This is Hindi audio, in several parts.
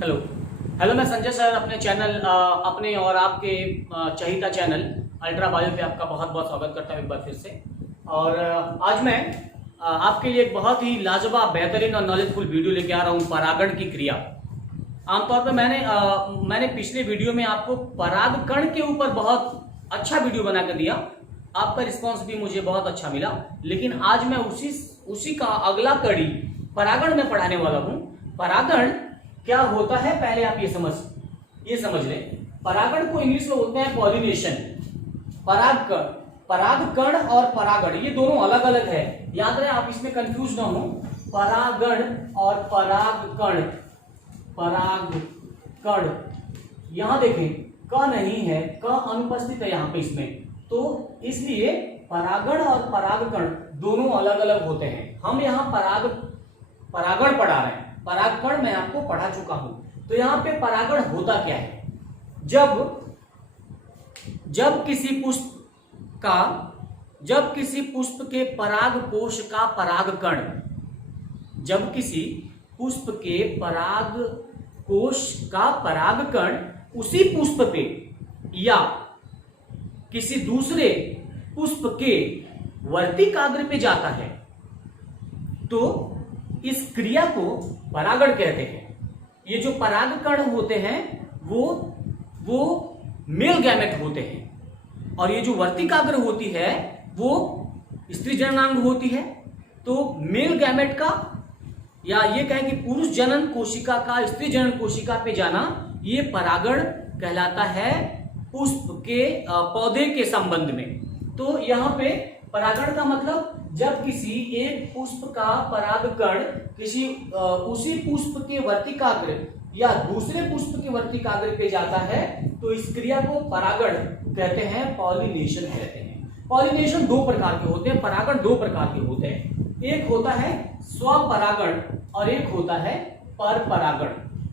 हेलो हेलो, मैं संजय सर अपने चैनल अपने और आपके चहीता चैनल अल्ट्रा बायो पे आपका बहुत बहुत स्वागत करता हूँ एक बार फिर से। और आज मैं आपके लिए एक बहुत ही लाजवाब, बेहतरीन और नॉलेजफुल वीडियो लेके आ रहा हूँ परागण की क्रिया। आमतौर पर मैंने पिछले वीडियो में आपको परागकण के ऊपर बहुत अच्छा वीडियो बना कर दिया, आपका रिस्पॉन्स भी मुझे बहुत अच्छा मिला। लेकिन आज मैं उसी का अगला कड़ी परागण में पढ़ाने वाला हूँ। परागण क्या होता है पहले आप ये समझ लें। परागण को इंग्लिश में बोलते हैं पॉलिनेशन। परागकण और परागण ये दोनों अलग अलग है, याद रहे, आप इसमें कंफ्यूज ना हो। परागण और परागकण, परागकण यहां देखें क नहीं है, क अनुपस्थित है यहां पे इसमें, तो इसलिए परागण और परागकण दोनों अलग अलग होते हैं। हम यहां परागण पढ़ा रहे हैं, परागकण मैं आपको पढ़ा चुका हूं। तो यहां पे परागण होता क्या है? जब किसी पुष्प के पराग कोश का परागकण, जब किसी पुष्प के पराग कोश का परागकण उसी पुष्प पे या किसी दूसरे पुष्प के वर्तिकाग्र पे जाता है तो इस क्रिया को परागण कहते हैं। ये जो परागकण होते हैं वो मेल गैमेट होते हैं, और ये जो वर्तिकाग्र होती है वो स्त्री जननांग होती है। तो मेल गैमेट का, या ये कहें कि पुरुष जनन कोशिका का स्त्री जनन कोशिका पे जाना, ये परागण कहलाता है पुष्प के पौधे के संबंध में। तो यहाँ पे परागण का मतलब जब किसी एक पुष्प का परागकण किसी उसी पुष्प के वर्तिकाग्र या दूसरे पुष्प के वर्तिकाग्र पे जाता है तो इस क्रिया को परागण कहते हैं, पॉलिनेशन कहते हैं। पॉलिनेशन दो प्रकार के होते हैं, परागण दो प्रकार के होते हैं। एक होता है स्वपरागण और एक होता है परपरागण।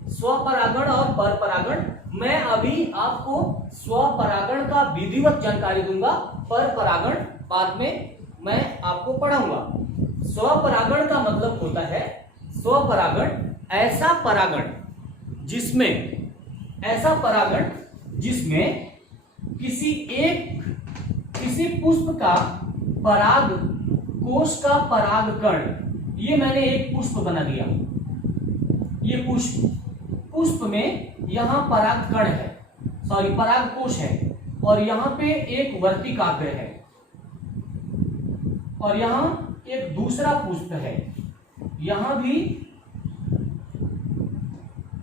स्वपरागण और परपरागण, मैं अभी आपको स्वपरागण का विधिवत जानकारी दूंगा, परपरागण बाद में मैं आपको पढ़ाऊंगा। स्वपरागण का मतलब होता है, स्वपरागण ऐसा परागण जिसमें किसी पुष्प का पराग कोश का परागकण, ये मैंने एक पुष्प बना दिया, ये पुष्प में यहां परागकण है, पराग कोश है, और यहां पे एक वर्तिकाग्र है, और यहां एक दूसरा पुष्प है, यहां भी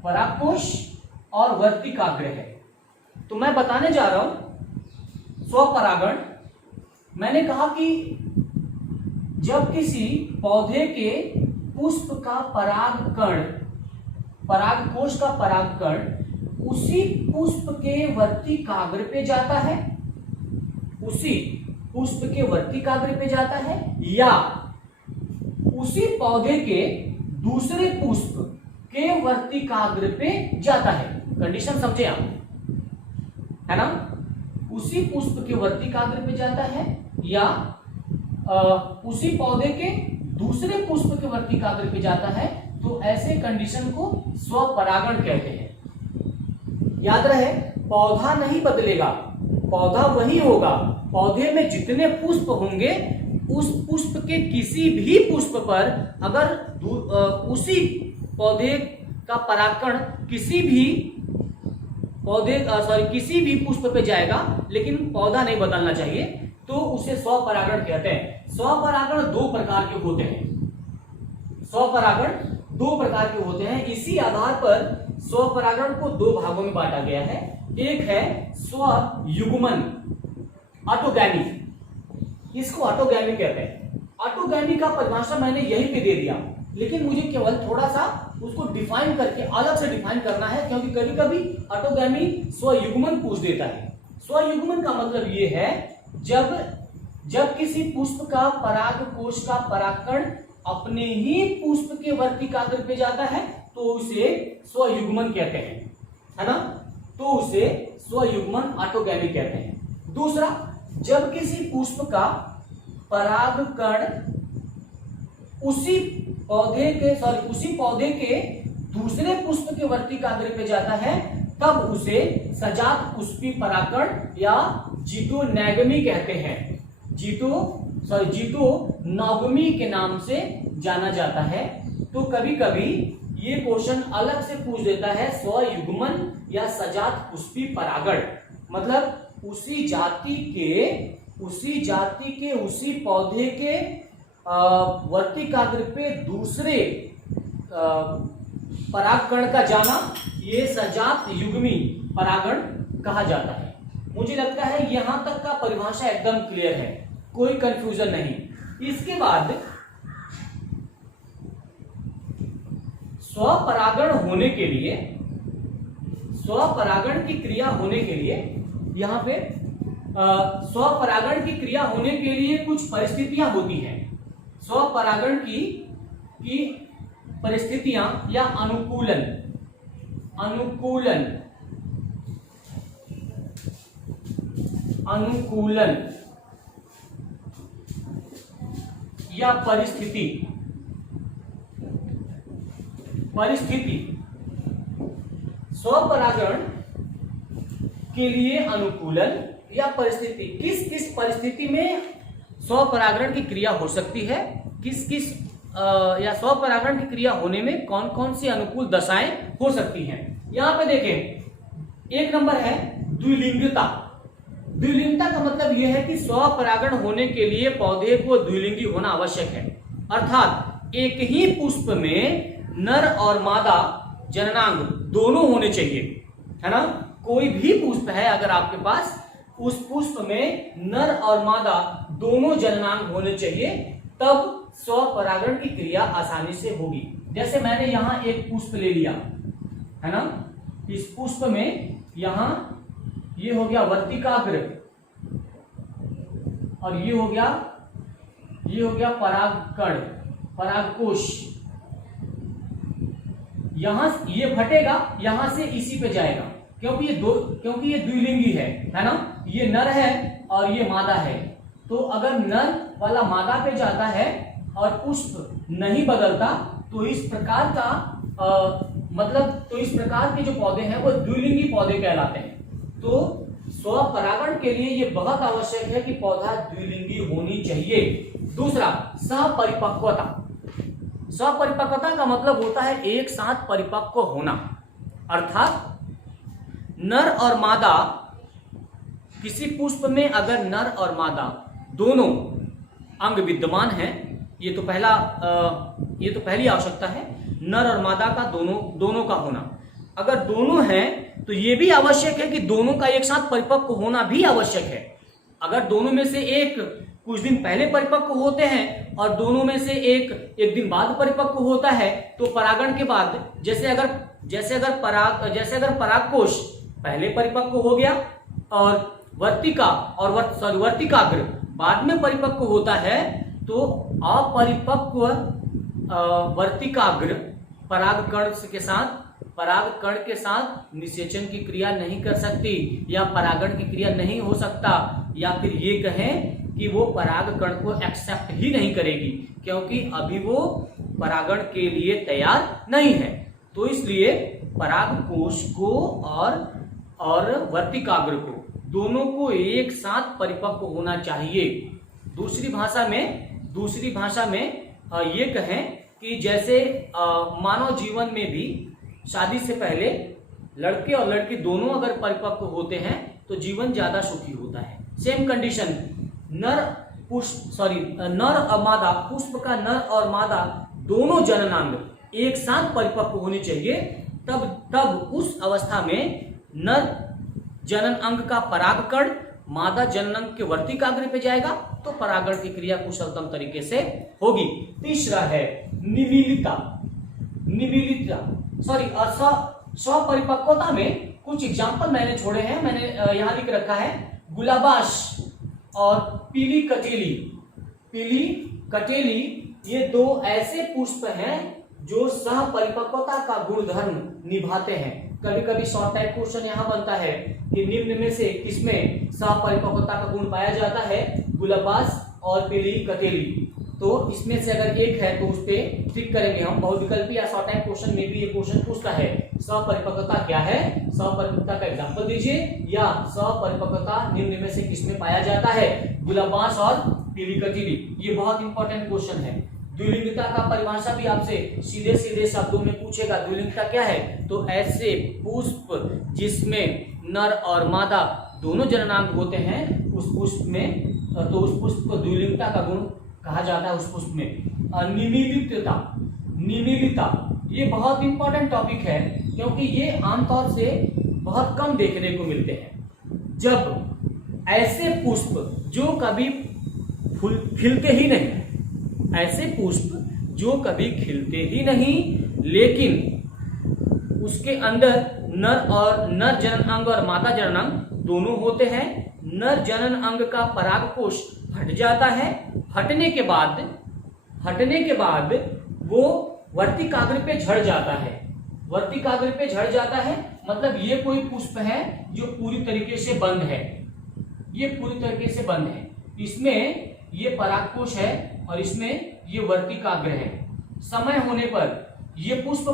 परागकोश और वर्तिकाग्र है। तो मैं बताने जा रहा हूं स्वपरागण। मैंने कहा कि जब किसी पौधे के पुष्प का परागकण, परागकोश का परागकण उसी पुष्प के वर्तिकाग्र पे जाता है, उसी पुष्प के वर्तिकाग्र पे जाता है, या उसी पौधे के दूसरे पुष्प के वर्तिकाग्र पे जाता है। कंडीशन समझे आप, है ना? उसी पुष्प के वर्तिकाग्र पे जाता है या उसी पौधे के दूसरे पुष्प के वर्तिकाग्र पे जाता है, तो ऐसे कंडीशन को स्वपरागण कहते हैं। याद रहे, पौधा नहीं बदलेगा, पौधा वही होगा। पौधे में जितने पुष्प होंगे उस पुष्प के किसी भी पुष्प पर अगर उसी पौधे का परागकण किसी भी पुष्प पे जाएगा, लेकिन पौधा नहीं बदलना चाहिए, तो उसे स्वपरागण कहते हैं। स्वपरागण दो प्रकार के होते हैं। स्वपरागण दो प्रकार के होते हैं। इसी आधार पर स्वपरागण को दो भागों में बांटा गया है। एक है स्वयुग्मन, ऑटोगैमी, इसको ऑटोगैमी कहते हैं। ऑटोगैमी का परिभाषा मैंने यहीं पे दे दिया, लेकिन मुझे केवल थोड़ा सा उसको डिफाइन करके अलग से डिफाइन करना है, क्योंकि कभी कभी ऑटोगैमी स्वयुग्मन पूछ देता है। स्वयुग्मन का मतलब ये है जब किसी पुष्प का परागकोश का परागकण अपने ही पुष्प के वर्तिकाग्र पे जाता है तो उसे स्वयुग्मन कहते हैं, है ना? तो उसे स्वयुग्मन ऑटोगैमी कहते हैं। दूसरा, जब किसी पुष्प का परागकण उसी पौधे के दूसरे पुष्प के वर्तिकाग्र पे जाता है तब उसे सजात पुष्पी परागकण या जिटोनैगमी कहते हैं। जिटोनैगमी के नाम से जाना जाता है। तो कभी कभी ये क्वेश्चन अलग से पूछ देता है, स्वयुग्मन या सजात पुष्पी परागण, मतलब उसी जाति के उसी पौधे के वर्तिकाग्र पे दूसरे परागकण का जाना, ये सजात युग्मी परागण कहा जाता है। मुझे लगता है यहां तक का परिभाषा एकदम क्लियर है, कोई कंफ्यूजन नहीं। इसके बाद स्वपरागण होने के लिए, स्वपरागण की क्रिया होने के लिए यहां पे स्वपरागण की क्रिया होने के लिए कुछ परिस्थितियां होती हैं। स्वपरागण की परिस्थितियां या अनुकूलन या परिस्थिति स्वपरागण के लिए अनुकूलन या परिस्थिति, किस किस परिस्थिति में स्वपरागण की क्रिया हो सकती है, किस किस या स्वपरागण की क्रिया होने में कौन कौन सी अनुकूल दशाएं हो सकती हैं। यहां पे देखें, एक नंबर है द्विलिंगता। द्विलिंगता का मतलब यह है कि स्वपरागण होने के लिए पौधे को द्विलिंगी होना आवश्यक है, अर्थात एक ही पुष्प में नर और मादा जननांग दोनों होने चाहिए, है ना। कोई भी पुष्प है अगर आपके पास, उस पुष्प में नर और मादा दोनों जननांग होने चाहिए, तब स्वपरागण की क्रिया आसानी से होगी। जैसे मैंने यहां एक पुष्प ले लिया, है ना, इस पुष्प में यहां ये हो गया वर्तिकाग्र और ये हो गया परागकण, परागकोश। यहां ये फटेगा, यहां से इसी पे जाएगा, क्योंकि ये द्विलिंगी है ना, ये नर है और ये मादा है। तो अगर नर वाला मादा पे जाता है और पुष्प नहीं बदलता, तो इस प्रकार के जो पौधे हैं वो द्विलिंगी पौधे कहलाते हैं। तो स्वपरागण के लिए ये बहुत आवश्यक है कि पौधा द्विलिंगी होनी चाहिए। दूसरा, सहपरिपक्वता। सहपरिपक्वता का मतलब होता है एक साथ परिपक्व होना, अर्थात नर और मादा, किसी पुष्प में अगर नर और मादा दोनों अंग विद्यमान हैं, ये तो पहली आवश्यकता है, नर और मादा का दोनों का होना। अगर दोनों हैं तो ये भी आवश्यक है कि दोनों का एक साथ परिपक्व होना भी आवश्यक है। अगर दोनों में से एक कुछ दिन पहले परिपक्व होते हैं और दोनों में से एक दिन बाद परिपक्व होता है, तो परागण के बाद जैसे अगर परागकोश पहले परिपक्व हो गया और वर्तिकाग्र बाद में परिपक्व होता है, तो अपरिपक्व वर्तिकाग्र परागकण के साथ निषेचन की क्रिया नहीं कर सकती, या परागण की क्रिया नहीं हो सकता, या फिर ये कहें कि वो परागकण को एक्सेप्ट ही नहीं करेगी, क्योंकि अभी वो परागण के लिए तैयार नहीं है। तो इसलिए परागकोश को और वर्तिकाग्र को दोनों को एक साथ परिपक्व होना चाहिए। दूसरी भाषा में ये कहें कि जैसे मानव जीवन में भी शादी से पहले लड़के और लड़की दोनों अगर परिपक्व होते हैं तो जीवन ज्यादा सुखी होता है। सेम कंडीशन, नर और मादा, पुष्प का नर और मादा दोनों जननांग एक साथ परिपक्व होने चाहिए, तब उस अवस्था में नर जनन अंग का परागकण मादा जनन अंग के वर्तिकाग्र पे जाएगा, तो परागण की क्रिया कुशलतम तरीके से होगी। तीसरा है स्वपरिपक्वता में कुछ एग्जाम्पल मैंने छोड़े हैं, मैंने यहां लिख रखा है गुलाबाश और पीली कटेली, ये दो ऐसे पुष्प हैं जो सहपरिपक्वता का गुणधर्म निभाते हैं। कभी कभी शॉर्ट टाइप क्वेश्चन यहां बनता है कि निम्न में से किसमें सहपरिपक्वता का गुण पाया जाता है, गुलाबाश और पीली कटेली। तो इसमें से अगर एक है तो उस पर टिक करेंगे हम। बहुविकल्पी या शॉर्ट टाइप क्वेश्चन में भी ये क्वेश्चन पूछता है सपरिपक्वता क्या है, सपरिपक्वता का एग्जांपल दीजिए, या सपरिपक्वता निम्न में से किसमें पाया जाता है, गुलाबांश और पीली कटीली। ये बहुत इंपॉर्टेंट क्वेश्चन है। द्विलिंगता का परिभाषा भी आपसे सीधे सीधे शब्दों में पूछेगा। द्विलिंगता क्या है, तो ऐसे पुष्प जिसमें नर और मादा दोनों जननांग होते हैं उस पुष्प में, तो उस पुष्प को द्विलिंगता का गुण कहा जाता है उस पुष्प में। निमीलितता, निमीलिता ये बहुत इंपॉर्टेंट टॉपिक है क्योंकि ये आमतौर से बहुत कम देखने को मिलते हैं। जब ऐसे पुष्प जो कभी खिलते ही नहीं, ऐसे पुष्प जो कभी खिलते ही नहीं लेकिन उसके अंदर नर जनन अंग और मादा जनन अंग दोनों होते हैं। नर जनन अंग का परागकोश फट जाता है। हटने के बाद वो वर्तिकाग्र पे झड़ जाता है। वर्तिकाग्र पे झड़ जाता है मतलब ये कोई पुष्प है जो पूरी तरीके से बंद है, ये पूरी तरीके से बंद है। इसमें ये परागकोश है और इसमें ये वर्तिकाग्र है। समय होने पर ये पुष्प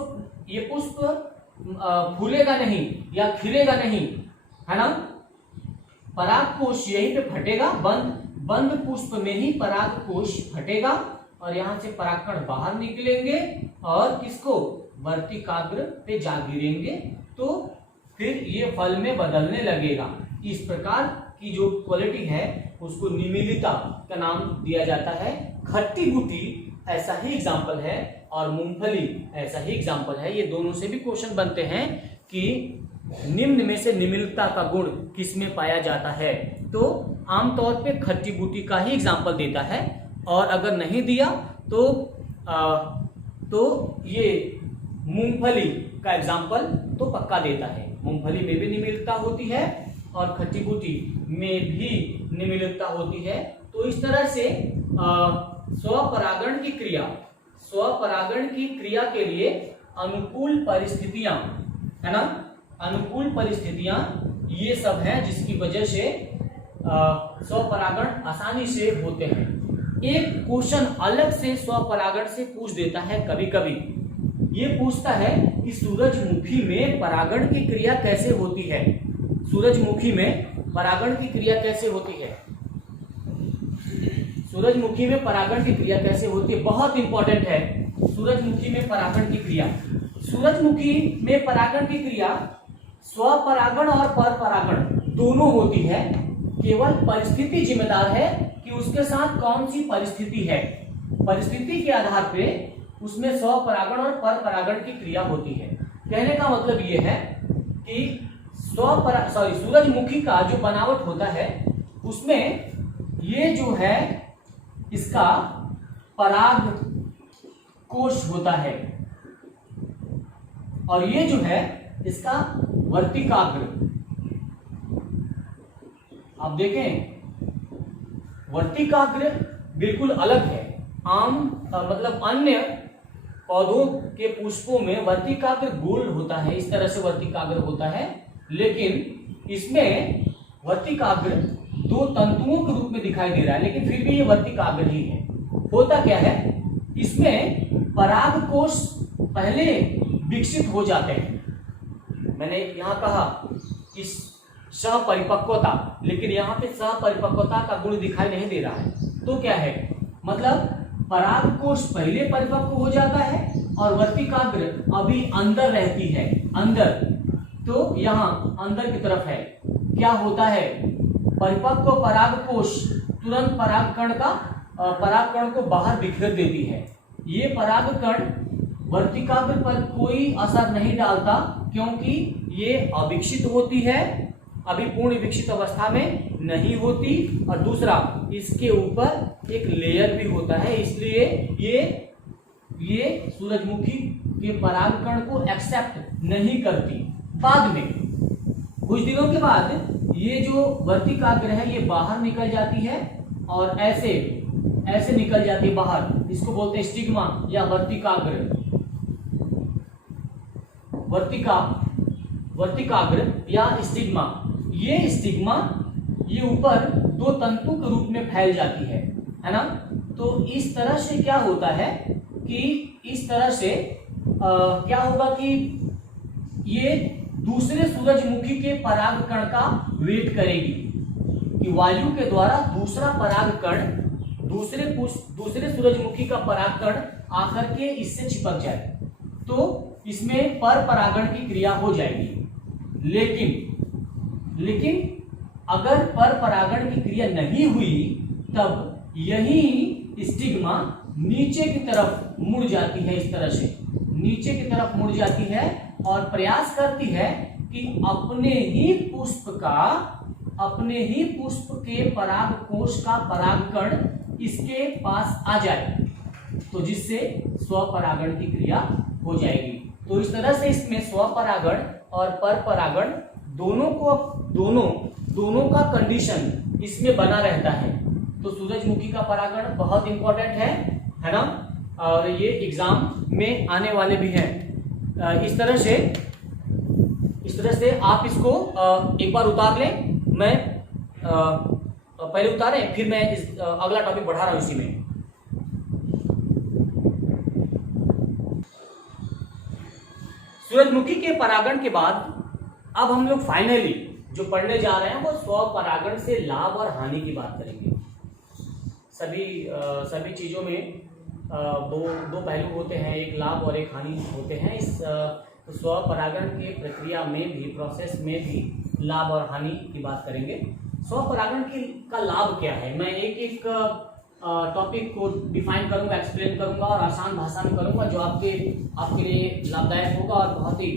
फूलेगा नहीं या खिलेगा नहीं, है ना। परागकोश यहीं पे फटेगा, बंद पुष्प में ही परागकोश फटेगा और यहां से परागकण बाहर निकलेंगे और किसको, वर्तिकाग्र पे जा गिरेंगे, तो फिर ये फल में बदलने लगेगा। इस प्रकार की जो क्वालिटी है उसको निमीलिता का नाम दिया जाता है। खट्टी बूटी ऐसा ही एग्जाम्पल है और मूंगफली ऐसा ही एग्जाम्पल है। ये दोनों से भी क्वेश्चन बनते हैं कि निम्न में से निमीलिता का गुण किसमें पाया जाता है, तो आमतौर पे खट्टी बूटी का ही एग्जाम्पल देता है और अगर नहीं दिया तो ये मूंगफली का एग्जाम्पल तो पक्का देता है। मूंगफली में भी निमीलिता होती है और खट्टी बूटी में भी निमीलिता होती है। तो इस तरह से स्वपरागण की क्रिया के लिए अनुकूल परिस्थितियां, है ना, अनुकूल परिस्थितियां ये सब हैं जिसकी वजह से स्वपरागण आसानी से होते हैं। एक क्वेश्चन अलग से स्वपरागण से पूछ देता है कभी कभी। ये पूछता है कि सूरजमुखी में परागण की क्रिया कैसे होती है। सूरजमुखी में परागण की क्रिया कैसे होती है, सूरजमुखी में परागण की क्रिया कैसे होती है, बहुत इंपॉर्टेंट है। सूरजमुखी में परागण की क्रिया, सूरजमुखी में परागण की क्रिया स्वपरागण और परपरागण दोनों होती है। केवल परिस्थिति जिम्मेदार है कि उसके साथ कौन सी परिस्थिति है। परिस्थिति के आधार पे उसमें स्वपरागण और परपरागण की क्रिया होती है। कहने का मतलब ये है कि सूरजमुखी का जो बनावट होता है उसमें ये जो है इसका पराग कोश होता है और ये जो है इसका वर्तिकाग्र। आप देखें वर्तिकाग्र बिल्कुल अलग है। मतलब अन्य पौधों के पुष्पों में वर्तिकाग्र गोल होता है, इस तरह से वर्तिकाग्र होता है, लेकिन इसमें वर्तिकाग्र दो तंतुओं के रूप में दिखाई दे रहा है, लेकिन फिर भी ये वर्तिकाग्र ही है। होता क्या है, इसमें परागकोश पहले विकसित हो जाते हैं। मैंने यहां कहा इस सहपरिपक्वता, लेकिन यहां पे सहपरिपक्वता का गुण दिखाई नहीं दे रहा है। तो क्या है, मतलब परागकोश पहले परिपक्व हो जाता है और वर्तिकाग्र अभी अंदर रहती है, अंदर। तो यहां अंदर की तरफ है, क्या होता है, परिपक्व परागकोश तुरंत परागकण को बाहर बिखेर देती है। ये परागकण वर्तिकाग्र पर कोई असर नहीं डालता क्योंकि ये अविकसित होती है, अभी पूर्ण विकसित अवस्था में नहीं होती, और दूसरा इसके ऊपर एक लेयर भी होता है, इसलिए ये सूरजमुखी के परागकण को एक्सेप्ट नहीं करती। बाद में कुछ दिनों के बाद ये जो वर्तिकाग्र है ये बाहर निकल जाती है और ऐसे निकल जाती है बाहर। इसको बोलते हैं स्टिग्मा या वर्तिकाग्र, वर्तिकाग्र या स्टिग्मा। ये स्टिग्मा ये ऊपर दो तंतु के रूप में फैल जाती है ना। तो इस तरह से क्या होता है कि इस तरह से क्या होगा कि ये दूसरे सूरजमुखी के परागकण का वेट करेगी कि वायु के द्वारा दूसरा परागकण दूसरे सूरजमुखी का परागकण आकर के इससे चिपक जाए, तो इसमें पर परागण की क्रिया हो जाएगी। लेकिन अगर पर परागण की क्रिया नहीं हुई तब यही स्टिग्मा नीचे की तरफ मुड़ जाती है, इस तरह से नीचे की तरफ मुड़ जाती है और प्रयास करती है कि अपने ही पुष्प के परागकोश का परागकण इसके पास आ जाए, तो जिससे स्वपरागण की क्रिया हो जाएगी। तो इस तरह से इसमें स्वपरागण और परपरागण दोनों का कंडीशन इसमें बना रहता है। तो सूरजमुखी का परागण बहुत इंपॉर्टेंट है ना, और ये एग्जाम में आने वाले भी हैं। इस तरह से आप इसको एक बार उतार लें। मैं पहले उतारें, फिर मैं अगला टॉपिक बढ़ा रहा हूं इसी में। सूरजमुखी के परागण के बाद अब हम लोग फाइनली जो पढ़ने जा रहे हैं वो स्वपरागण से लाभ और हानि की बात करेंगे। सभी चीजों में दो पहलू होते हैं, एक लाभ और एक हानि होते हैं। इस स्वपरागण के प्रक्रिया में भी, प्रोसेस में भी लाभ और हानि की बात करेंगे। स्वपरागण का लाभ क्या है, मैं एक टॉपिक को डिफाइन करूंगा, एक्सप्लेन करूंगा और आसान भाषा में करूंगा, जो आपके लिए लाभदायक होगा और बहुत ही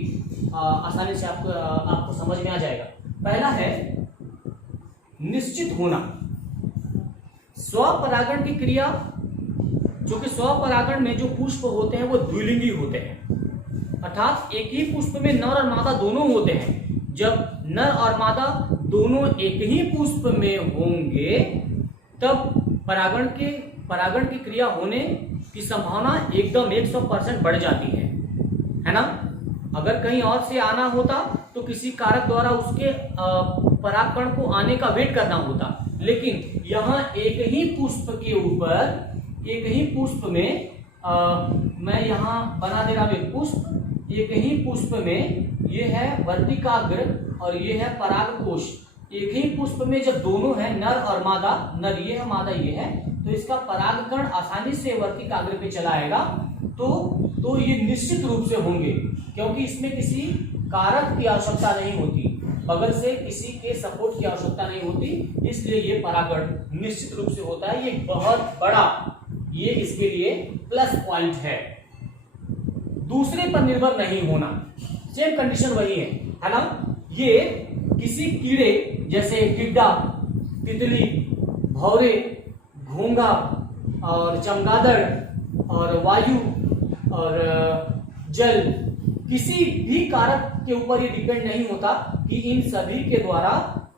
आसानी से आपको समझ में आ जाएगा। पहला है निश्चित होना। स्वपरागण की क्रिया, जो कि स्वपरागण में जो पुष्प होते हैं वो द्विलिंगी होते हैं, अर्थात एक ही पुष्प में नर और मादा दोनों होते हैं। जब नर और मादा दोनों एक ही पुष्प में होंगे तब परागण की क्रिया होने की संभावना एकदम 100% बढ़ जाती है ना। अगर कहीं और से आना होता तो किसी कारक द्वारा उसके परागकण को आने का वेट करना होता, लेकिन यहाँ एक ही पुष्प में मैं यहाँ बना दे रहा हूं एक पुष्प, एक ही पुष्प में ये है वर्तिकाग्र और ये है परागकोश। एक ही पुष्प में जब दोनों है नर और मादा, नर ये है मादा ये है, तो इसका परागकण आसानी से वर्तिकाग्र पे चला आएगा। तो ये निश्चित रूप से होंगे, क्योंकि इसमें किसी कारक की आवश्यकता नहीं होती, बगल से किसी के सपोर्ट की आवश्यकता नहीं होती, इसलिए ये परागण निश्चित रूप से होता है। ये बहुत बड़ा, ये इसके लिए प्लस पॉइंट है। दूसरे पर निर्भर नहीं होना, सेम कंडीशन वही है ना। ये किसी कीड़े जैसे टिड्डा, तितली, भौरे, घोंघा और चमगादड़ और वायु और जल, किसी भी कारक के ऊपर ये डिपेंड नहीं होता कि इन सभी के द्वारा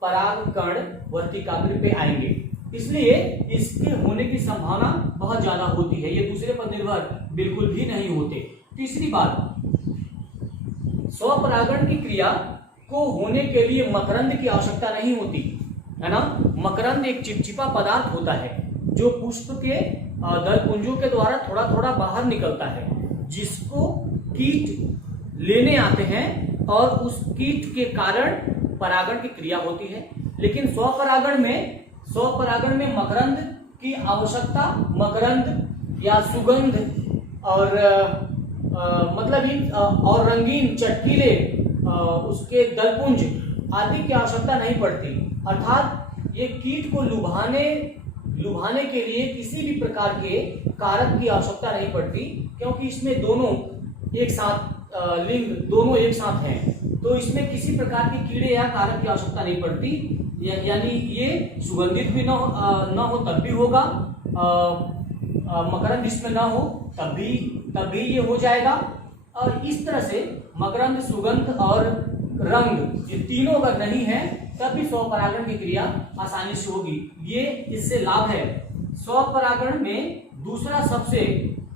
परागकण वर्तिकाग्र पे आएंगे, इसलिए इसके होने की संभावना बहुत ज्यादा होती है। ये दूसरे पर निर्भर बिल्कुल भी नहीं होते। तीसरी बात, स्वपरागण की क्रिया को होने के लिए मकरंद की आवश्यकता नहीं होती, है ना। मकरंद एक चिपचिपा पदार्थ होता है जो पुष्प के दलपुंजों के द्वारा थोड़ा थोड़ा बाहर निकलता है, जिसको कीट लेने आते हैं और उस कीट के कारण परागण की क्रिया होती है। लेकिन स्वपरागण में मकरंद की आवश्यकता, मकरंद या सुगंध और और रंगीन चटकीले उसके दलपुंज आदि की आवश्यकता नहीं पड़ती, अर्थात ये कीट को लुभाने के लिए किसी भी प्रकार के कारक की आवश्यकता नहीं पड़ती, क्योंकि इसमें दोनों एक साथ लिंग दोनों एक साथ हैं, तो इसमें किसी प्रकार के कीड़े या कारक की आवश्यकता नहीं पड़ती। यानी ये सुगंधित भी न हो तब भी होगा, मकरंद इसमें ना हो तब भी ये हो जाएगा। और इस तरह से मकरंद, सुगंध और रंग, ये तीनों अगर नहीं है तब भी स्वपरागण की क्रिया आसानी से होगी। ये इससे लाभ है। स्वपरागण में दूसरा सबसे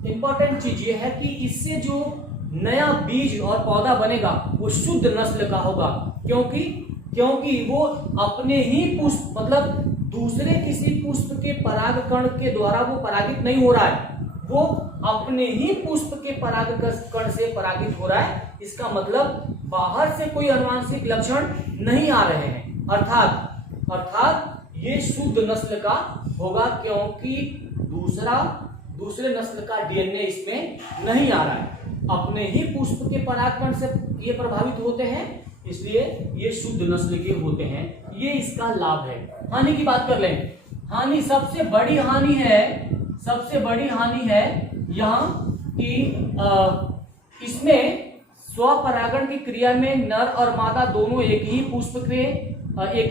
इंपॉर्टेंट चीज ये है कि इससे जो नया बीज और पौधा बनेगा वो शुद्ध नस्ल का होगा, क्योंकि वो अपने ही पुष्प, मतलब दूसरे किसी पुष्प के परागकण के द्वारा वो परागित नहीं हो रहा है, वो अपने ही पुष्प के परागकण से परागित हो रहा है। इसका मतलब बाहर से कोई अनुवांशिक लक्षण नहीं आ रहे हैं, अर्थात ये शुद्ध नस्ल का होगा, क्योंकि दूसरे नस्ल का डीएनए इसमें नहीं आ रहा है। अपने ही पुष्प के परागकण से ये प्रभावित होते हैं, इसलिए ये शुद्ध नस्ल के होते हैं। ये इसका लाभ है। हानि की बात कर लें। हानि, सबसे बड़ी हानि है यहाँ कि इसमें स्वपरागण की क्रिया में नर और मादा दोनों एक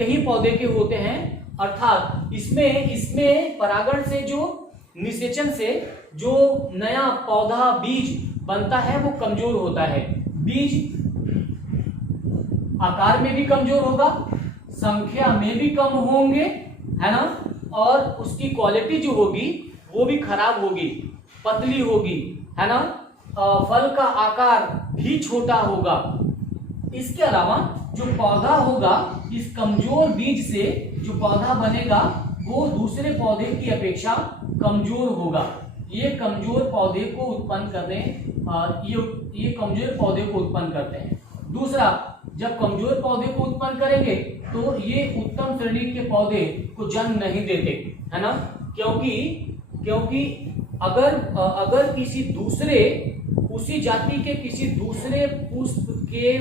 ही पौधे के होते हैं, अर्थात इसमें परागण से जो निषेचन से जो नया पौधा बीज बनता है वो कमजोर होता है। बीज आकार में भी कमजोर होगा, संख्या में भी कम होंगे, है ना, और उसकी क्वालिटी जो होगी वो भी खराब होगी, पतली होगी, है ना, फल का आकार भी छोटा होगा। इसके अलावा जो पौधा होगा, इस कमजोर बीज से जो पौधा बनेगा वो दूसरे पौधे की अपेक्षा कमजोर होगा। ये कमजोर पौधे को उत्पन्न करते हैं। दूसरा, जब कमजोर पौधे को उत्पन्न करेंगे तो ये उत्तम श्रेणी के पौधे को जन्म नहीं देते, है ना, क्योंकि अगर किसी दूसरे उसी जाति के किसी दूसरे पुष्प के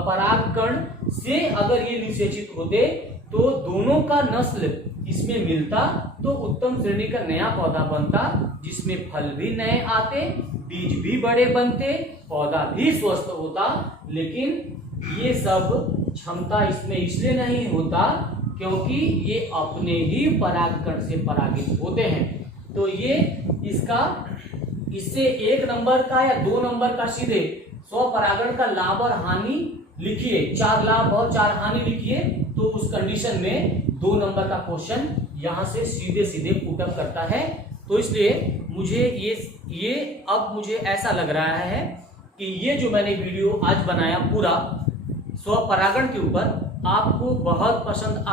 परागकण से अगर ये निषेचित होते तो दोनों का नस्ल इसमें मिलता तो उत्तम श्रेणी का नया पौधा बनता, जिसमें फल भी नए आते, बीज भी बड़े बनते, पौधा भी स्वस्थ होता। लेकिन ये सब क्षमता इसमें इसलिए नहीं होता क्योंकि ये अपने ही परागकण से परागित होते हैं। तो ये इससे 1 नंबर का या 2 नंबर का सीधे स्वपरागण का लाभ और हानि लिखिए, 4 लाभ और 4 हानि लिखिए, तो उस कंडीशन में 2 नंबर का क्वेश्चन यहां से सीधे पुटअप करता है। तो इसलिए मुझे ऐसा लग रहा है कि ये जो मैंने वीडियो आज बनाया पूरा स्वपरागण के ऊपर आपको बहुत पसंद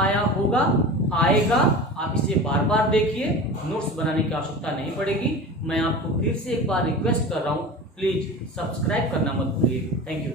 आएगा। आप इसे बार बार देखिए, नोट्स बनाने की आवश्यकता नहीं पड़ेगी। मैं आपको फिर से एक बार रिक्वेस्ट कर रहा हूं, प्लीज सब्सक्राइब करना मत भूलिए। Thank you.